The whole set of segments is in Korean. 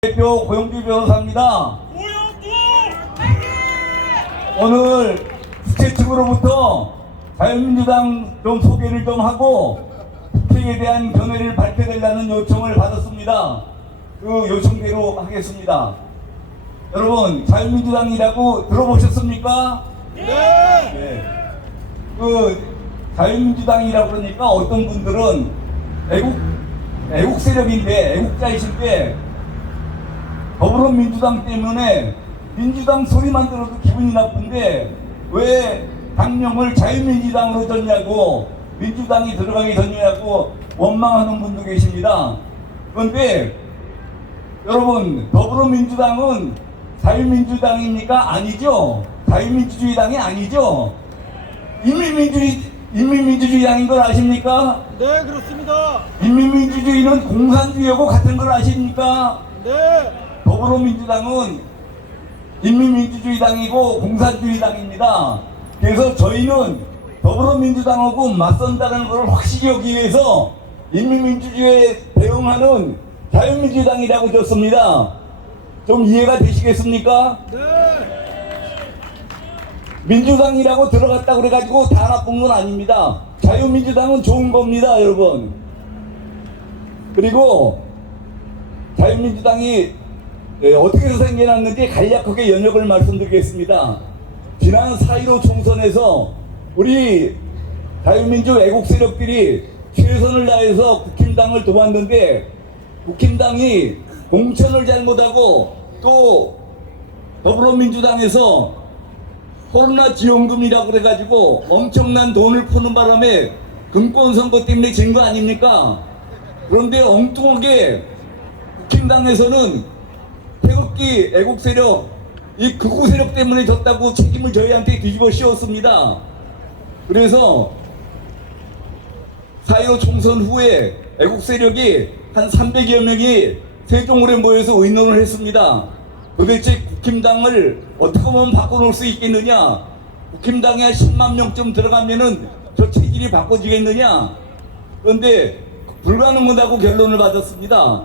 대표 고영주 변호사입니다. 오늘 주최 측으로부터 자유민주당 좀 소개를 좀 하고 국회에 대한 견해를 발표해달라는 요청을 받았습니다. 그 요청대로 하겠습니다. 여러분, 자유민주당이라고 들어보셨습니까? 네. 그 자유민주당이라고 그러니까 어떤 분들은 애국 세력인데, 애국자이신데 더불어민주당 때문에 민주당 소리만 들어도 기분이 나쁜데 왜 당명을 자유민주당으로 졌냐고, 민주당이 들어가기 전이냐고 원망하는 분도 계십니다. 그런데 여러분, 더불어민주당은 자유민주당입니까? 아니죠. 자유민주주의당이 아니죠. 인민민주주의당인 걸 아십니까? 네, 그렇습니다. 인민민주주의는 공산주의하고 같은 걸 아십니까? 네. 더불어민주당은 인민민주주의당이고 공산주의당입니다. 그래서 저희는 더불어민주당하고 맞선다는 것을 확실히 하기 위해서 인민민주주의에 대응하는 자유민주당이라고 줬습니다. 좀 이해가 되시겠습니까? 네. 민주당이라고 들어갔다고 그래가지고 다 나쁜 건 아닙니다. 자유민주당은 좋은 겁니다, 여러분. 그리고 자유민주당이 어떻게 해서 생겨났는지 간략하게 연역을 말씀드리겠습니다. 지난 4.15 총선에서 우리 자유민주 애국 세력들이 최선을 다해서 국힘당을 도왔는데 국힘당이 공천을 잘못하고 또 더불어민주당에서 코로나 지원금이라고 그래가지고 엄청난 돈을 푸는 바람에 금권선거 때문에 진 거 아닙니까? 그런데 엉뚱하게 국힘당에서는 태극기 애국 세력, 이 극우 세력 때문에 졌다고 책임을 저희한테 뒤집어 씌웠습니다. 그래서 4.15 총선 후에 애국 세력이 한 300여 명이 세종을에 모여서 의논을 했습니다. 도대체 국힘당을 어떻게 하면 바꿔놓을 수 있겠느냐? 국힘당에 한 10만 명쯤 들어가면은 저 체질이 바꿔지겠느냐? 그런데 불가능하다고 결론을 받았습니다.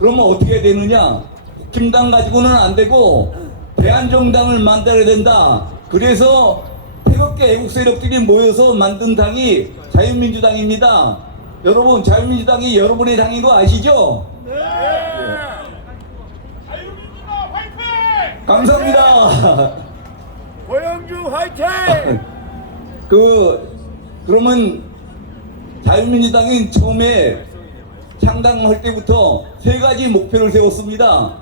그러면 어떻게 해야 되느냐? 국힘당 가지고는 안 되고 대한정당을 만들어야 된다. 그래서 태극기 애국 세력들이 모여서 만든 당이 자유민주당입니다. 여러분, 자유민주당이 여러분의 당인 거 아시죠? 네. 자유민주당 화이팅! 감사합니다. 고영주 화이팅! 그러면 자유민주당이 처음에 창당할 때부터 세 가지 목표를 세웠습니다.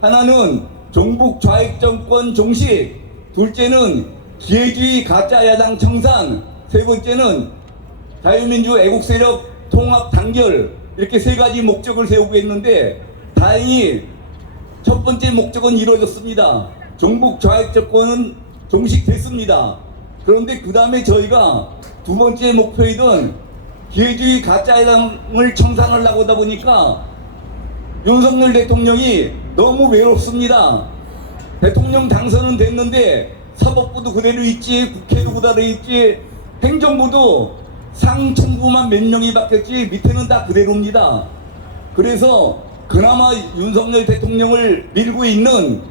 하나는 종북 좌익 정권 종식, 둘째는 기회주의 가짜 야당 청산, 세 번째는 자유민주 애국 세력 통합 단결, 이렇게 세 가지 목적을 세우고 있는데 다행히 첫 번째 목적은 이루어졌습니다. 종북 좌익 정권은 종식됐습니다. 그런데 그 다음에 저희가 두 번째 목표이던 기회주의 가짜야당을 청산하려고 하다 보니까 윤석열 대통령이 너무 외롭습니다. 대통령 당선은 됐는데 사법부도 그대로 있지, 국회도 그대로 있지, 행정부도 상층부만 몇 명이 바뀌었지 밑에는 다 그대로입니다. 그래서 그나마 윤석열 대통령을 밀고 있는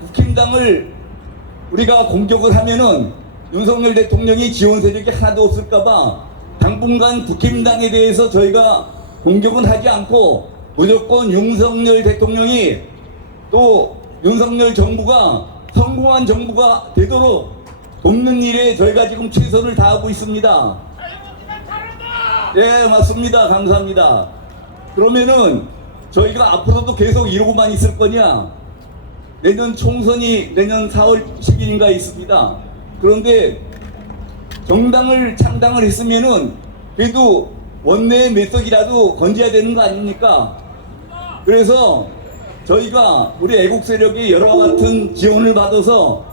국힘당을 우리가 공격을 하면은 윤석열 대통령이 지원 세력이 하나도 없을까봐 당분간 국힘당에 대해서 저희가 공격은 하지 않고 무조건 윤석열 대통령이 또 윤석열 정부가 성공한 정부가 되도록 돕는 일에 저희가 지금 최선을 다하고 있습니다. 네, 맞습니다. 감사합니다. 그러면은 저희가 앞으로도 계속 이러고만 있을 거냐? 내년 총선이 내년 4월 10일인가 있습니다. 그런데 정당을 창당을 했으면은 그래도 원내의 몇 석이라도 건져야 되는 거 아닙니까? 그래서 저희가 우리 애국 세력이 여러 같은 지원을 받아서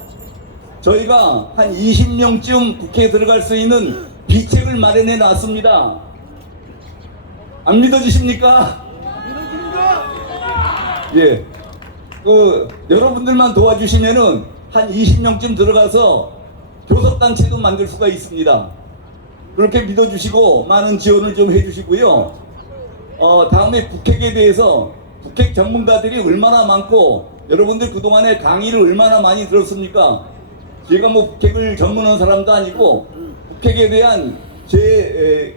저희가 한 20명쯤 국회에 들어갈 수 있는 비책을 마련해 놨습니다. 안 믿어지십니까? 예. 여러분들만 도와주시면은 한 20명쯤 들어가서 교섭단체도 만들 수가 있습니다. 그렇게 믿어주시고 많은 지원을 좀 해주시고요. 다음에 북핵에 대해서 북핵 전문가들이 얼마나 많고 여러분들 그동안에 강의를 얼마나 많이 들었습니까? 제가 뭐 북핵을 전문한 사람도 아니고 북핵에 대한 제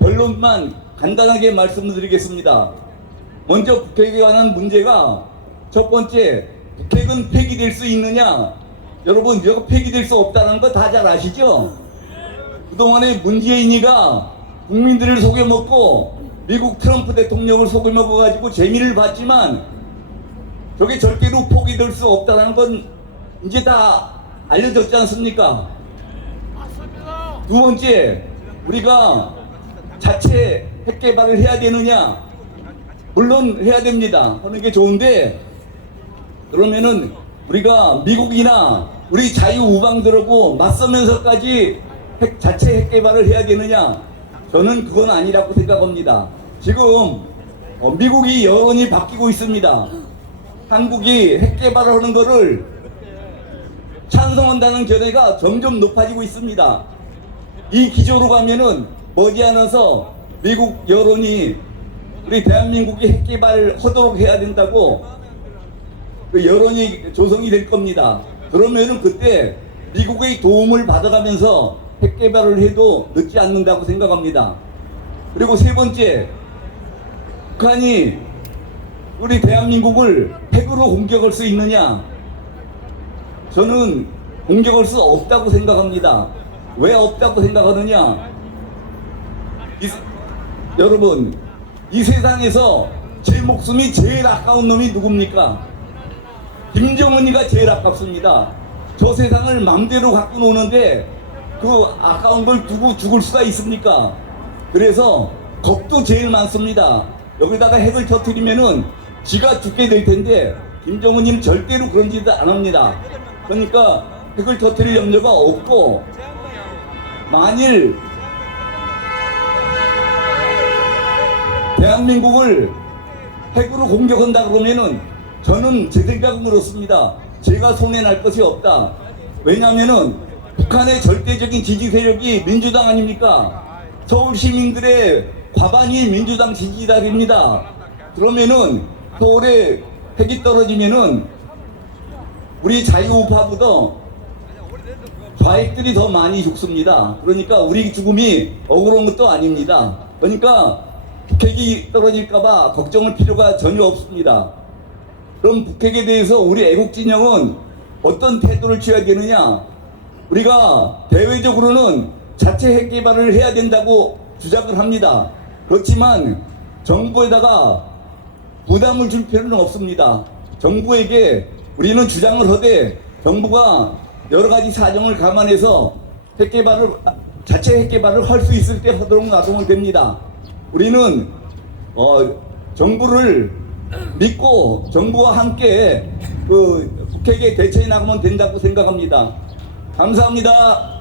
변론만 간단하게 말씀을 드리겠습니다. 먼저 북핵에 관한 문제가 첫 번째, 북핵은 폐기될 수 있느냐? 여러분, 이거 폐기될 수 없다는 거 다 잘 아시죠? 그동안에 문재인이가 국민들을 속여먹고 미국 트럼프 대통령을 속여먹어가지고 재미를 봤지만 저게 절대로 포기될 수 없다는 건 이제 다 알려졌지 않습니까? 맞습니다. 두 번째, 우리가 자체 핵 개발을 해야 되느냐? 물론 해야 됩니다. 하는 게 좋은데 그러면은 우리가 미국이나 우리 자유우방들하고 맞서면서까지 자체 핵 개발을 해야 되느냐? 저는 그건 아니라고 생각합니다. 지금 미국이 여론이 바뀌고 있습니다. 한국이 핵 개발을 하는 거를 찬성한다는 견해가 점점 높아지고 있습니다. 이 기조로 가면은 머지않아서 미국 여론이 우리 대한민국이 핵 개발을 하도록 해야 된다고 그 여론이 조성이 될 겁니다. 그러면은 그때 미국의 도움을 받아가면서 핵 개발을 해도 늦지 않는다고 생각합니다. 그리고 세 번째, 북한이 우리 대한민국을 핵으로 공격할 수 있느냐? 저는 공격할 수 없다고 생각합니다. 왜 없다고 생각하느냐? 여러분, 이 세상에서 제 목숨이 제일 아까운 놈이 누굽니까? 김정은이가 제일 아깝습니다. 저 세상을 맘대로 갖고 노는데 그 아까운 걸 두고 죽을 수가 있습니까? 그래서 겁도 제일 많습니다. 여기다가 핵을 터뜨리면은 지가 죽게 될 텐데 김정은님 절대로 그런 짓을 안 합니다. 그러니까 핵을 터뜨릴 염려가 없고, 만일 대한민국을 핵으로 공격한다 그러면은 저는 제 생각은 그렇습니다. 제가 손해날 것이 없다. 왜냐하면은 북한의 절대적인 지지 세력이 민주당 아닙니까? 서울 시민들의 과반이 민주당 지지자입니다. 그러면은 서울에 핵이 떨어지면은 우리 자유우파보다 좌익들이 더 많이 죽습니다. 그러니까 우리 죽음이 억울한 것도 아닙니다. 그러니까 북핵이 떨어질까봐 걱정할 필요가 전혀 없습니다. 그럼 북핵에 대해서 우리 애국진영은 어떤 태도를 취해야 되느냐? 우리가 대외적으로는 자체 핵 개발을 해야 된다고 주장을 합니다. 그렇지만 정부에다가 부담을 줄 필요는 없습니다. 정부에게 우리는 주장을 하되 정부가 여러 가지 사정을 감안해서 핵 개발을, 자체 핵 개발을 할 수 있을 때 하도록 놔두면 됩니다. 우리는 정부를 믿고 정부와 함께 그 북핵에 대처해 나가면 된다고 생각합니다. 감사합니다.